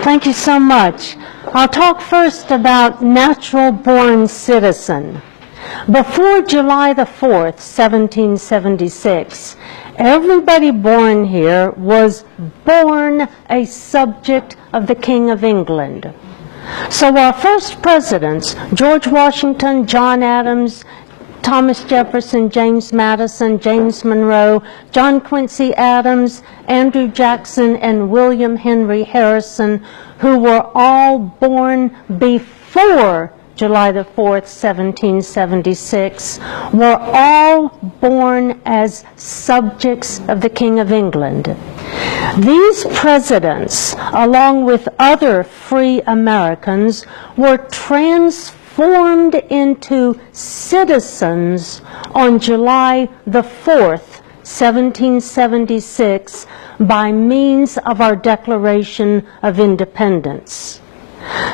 Thank you so much. I'll talk first about natural-born citizen. Before July the 4th, 1776, everybody born here was born a subject of the King of England. So our first presidents, George Washington, John Adams, Thomas Jefferson, James Madison, James Monroe, John Quincy Adams, Andrew Jackson, and William Henry Harrison, who were all born before July the 4th, 1776, were all born as subjects of the King of England. These presidents, along with other free Americans, were transformed into citizens on July the 4th, 1776, by means of our Declaration of Independence.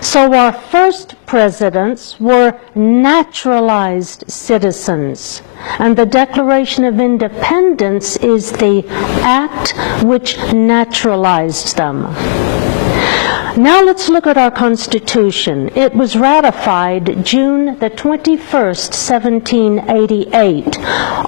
So our first presidents were naturalized citizens, and the Declaration of Independence is the act which naturalized them. Now let's look at our Constitution. It was ratified June the 21st, 1788.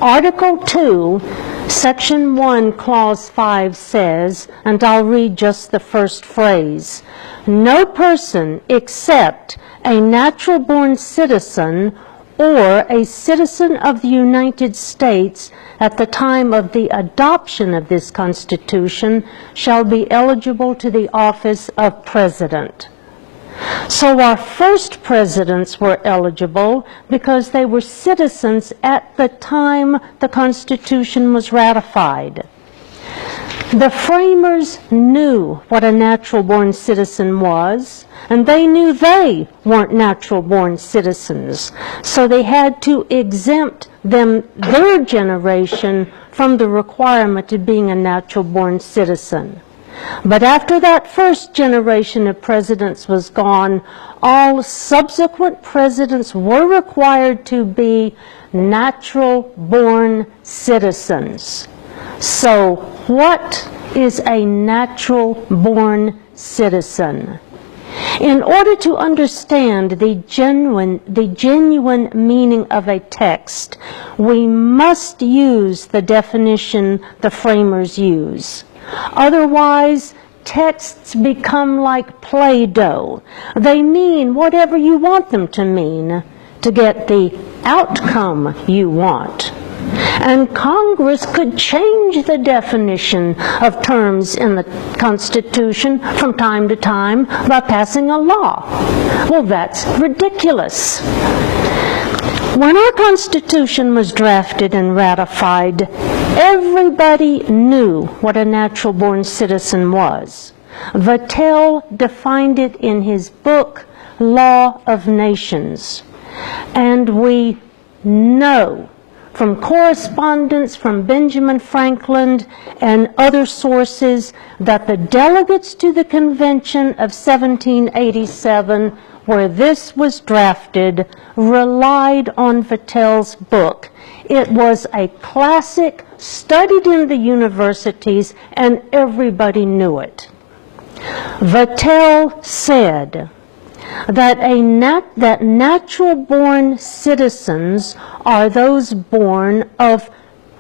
Article 2, Section 1, Clause 5 says, and I'll read just the first phrase, "No person except a natural-born citizen or a citizen of the United States at the time of the adoption of this Constitution shall be eligible to the office of President." So our first presidents were eligible because they were citizens at the time the Constitution was ratified. The framers knew what a natural-born citizen was, and they knew they weren't natural-born citizens, so they had to exempt their generation from the requirement of being a natural-born citizen. But after that first generation of presidents was gone, all subsequent presidents were required to be natural-born citizens. So what is a natural-born citizen? In order to understand the genuine meaning of a text, we must use the definition the framers use. Otherwise, texts become like Play-Doh. They mean whatever you want them to mean to get the outcome you want. And Congress could change the definition of terms in the Constitution from time to time by passing a law. Well, that's ridiculous. When our Constitution was drafted and ratified, everybody knew what a natural-born citizen was. Vattel defined it in his book, Law of Nations. And we know from correspondence from Benjamin Franklin and other sources that the delegates to the Convention of 1787, where this was drafted, relied on Vattel's book. It was a classic, studied in the universities, and everybody knew it. Vattel said that natural-born citizens are those born of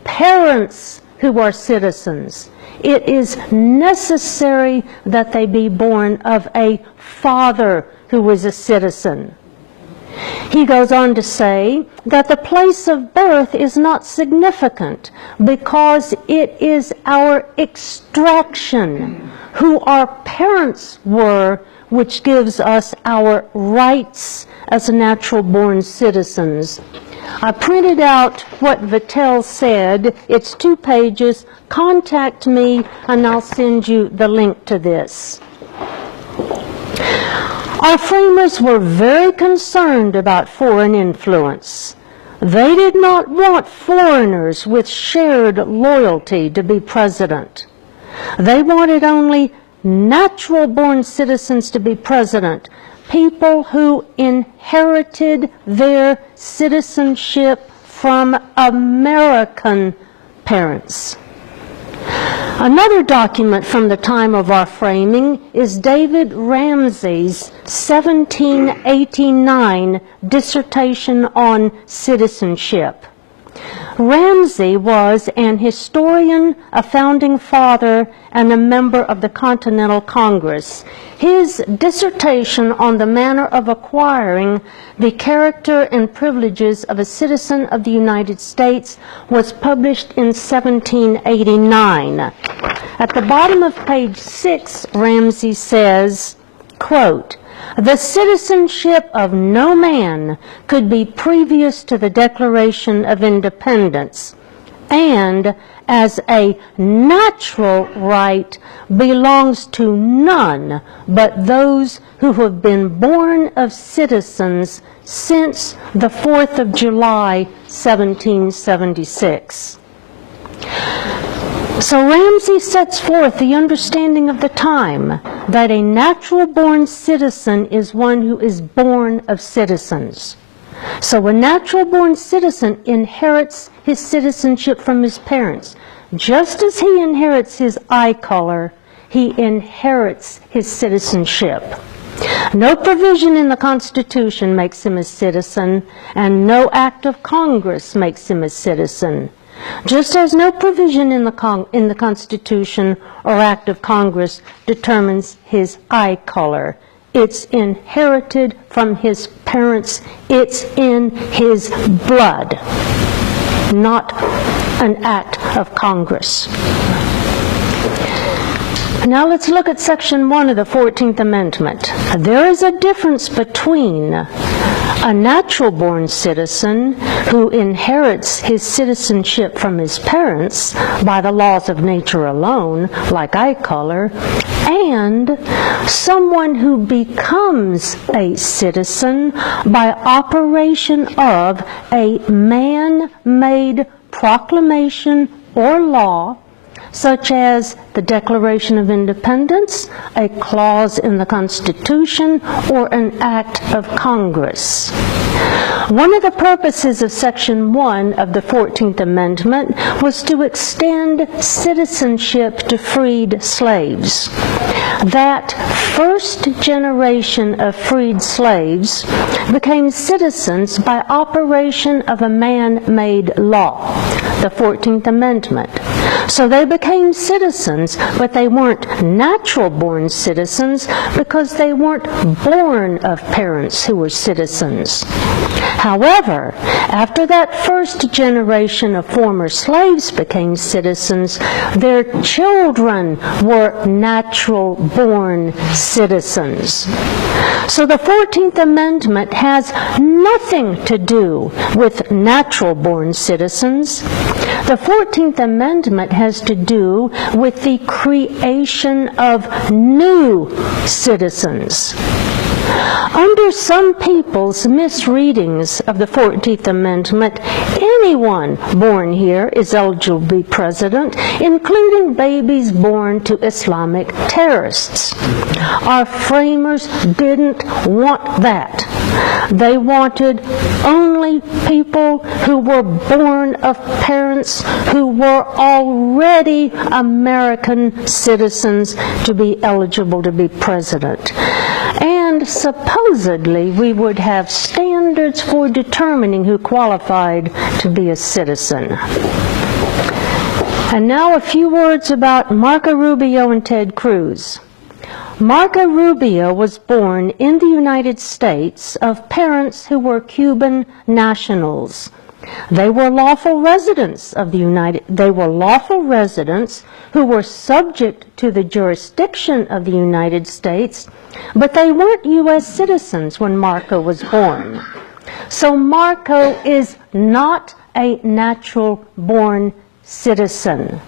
parents who are citizens. It is necessary that they be born of a father who is a citizen. He goes on to say that the place of birth is not significant because it is our extraction, who our parents were, which gives us our rights as natural-born citizens. I printed out what Vattel said. It's 2 pages. Contact me and I'll send you the link to this. Our framers were very concerned about foreign influence. They did not want foreigners with shared loyalty to be president. They wanted only natural-born citizens to be president, people who inherited their citizenship from American parents. Another document from the time of our framing is David Ramsay's 1789 dissertation on citizenship. Ramsay was an historian, a founding father, and a member of the Continental Congress. His dissertation on the manner of acquiring the character and privileges of a citizen of the United States was published in 1789. At the bottom of page 6, Ramsay says, quote, "The citizenship of no man could be previous to the Declaration of Independence, and as a natural right belongs to none but those who have been born of citizens since the 4th of July, 1776. So Ramsay sets forth the understanding of the time that a natural-born citizen is one who is born of citizens. So a natural-born citizen inherits his citizenship from his parents. Just as he inherits his eye color, he inherits his citizenship. No provision in the Constitution makes him a citizen, and no act of Congress makes him a citizen. Just as no provision in the Constitution or act of Congress determines his eye color. It's inherited from his parents. It's in his blood, not an act of Congress. Now let's look at Section 1 of the 14th Amendment. There is a difference between a natural-born citizen who inherits his citizenship from his parents by the laws of nature alone, like eye color, and someone who becomes a citizen by operation of a man-made proclamation or law, such as the Declaration of Independence, a clause in the Constitution, or an act of Congress. One of the purposes of Section 1 of the 14th Amendment was to extend citizenship to freed slaves. That first generation of freed slaves became citizens by operation of a man-made law, the 14th Amendment. So they became citizens, but they weren't natural-born citizens because they weren't born of parents who were citizens. However, after that first generation of former slaves became citizens, their children were natural-born citizens. So the 14th Amendment has nothing to do with natural-born citizens. The 14th Amendment has to do with the creation of new citizens. Under some people's misreadings of the 14th Amendment, anyone born here is eligible to be president, including babies born to Islamic terrorists. Our framers didn't want that. They wanted only people who were born of parents who were already American citizens to be eligible to be president. And supposedly we would have standards for determining who qualified to be a citizen. And now a few words about Marco Rubio and Ted Cruz. Marco Rubio was born in the United States of parents who were Cuban nationals. They were lawful residents of the who were subject to the jurisdiction of the United States, but they weren't U.S. citizens when Marco was born. So Marco is not a natural-born citizen.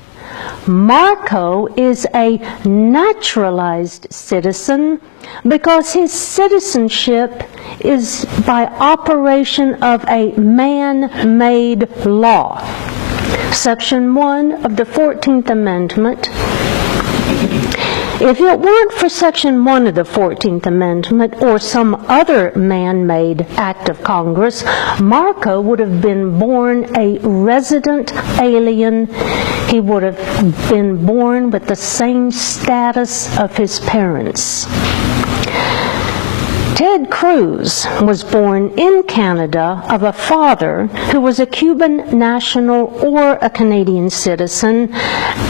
Marco is a naturalized citizen because his citizenship is by operation of a man-made law. Section 1 of the 14th Amendment If it weren't for Section 1 of the 14th Amendment or some other man-made act of Congress, Marco would have been born a resident alien. He would have been born with the same status of his parents. Ted Cruz was born in Canada of a father who was a Cuban national or a Canadian citizen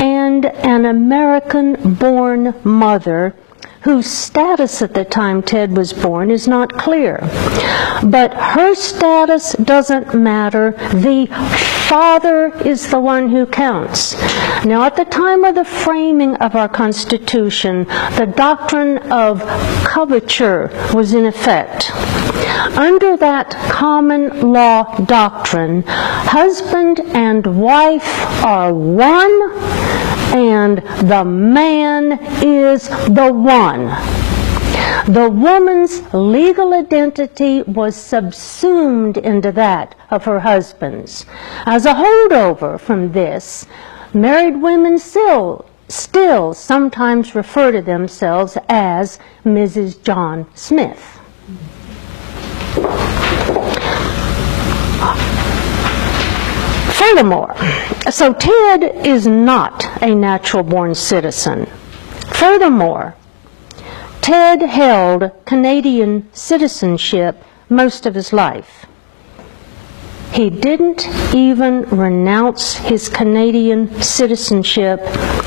and an American-born mother whose status at the time Ted was born is not clear. But her status doesn't matter. The father is the one who counts. Now, at the time of the framing of our Constitution, the doctrine of coverture was in effect. Under that common law doctrine, husband and wife are one, and the man is the one. The woman's legal identity was subsumed into that of her husband's. As a holdover from this, married women still sometimes refer to themselves as Mrs. John Smith. Furthermore, so Ted is not a natural-born citizen. Furthermore, Ted held Canadian citizenship most of his life. He didn't even renounce his Canadian citizenship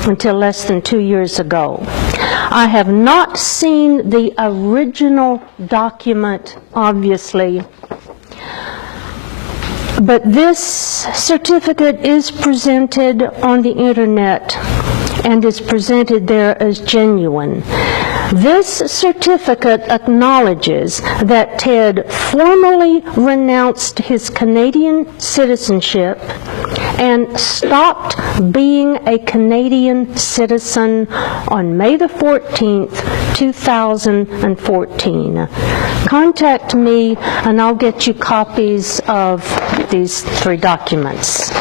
until less than 2 years ago. I have not seen the original document, obviously, but this certificate is presented on the internet and is presented there as genuine. This certificate acknowledges that Ted formally renounced his Canadian citizenship and stopped being a Canadian citizen on May the 14th, 2014. Contact me and I'll get you copies of these 3 documents.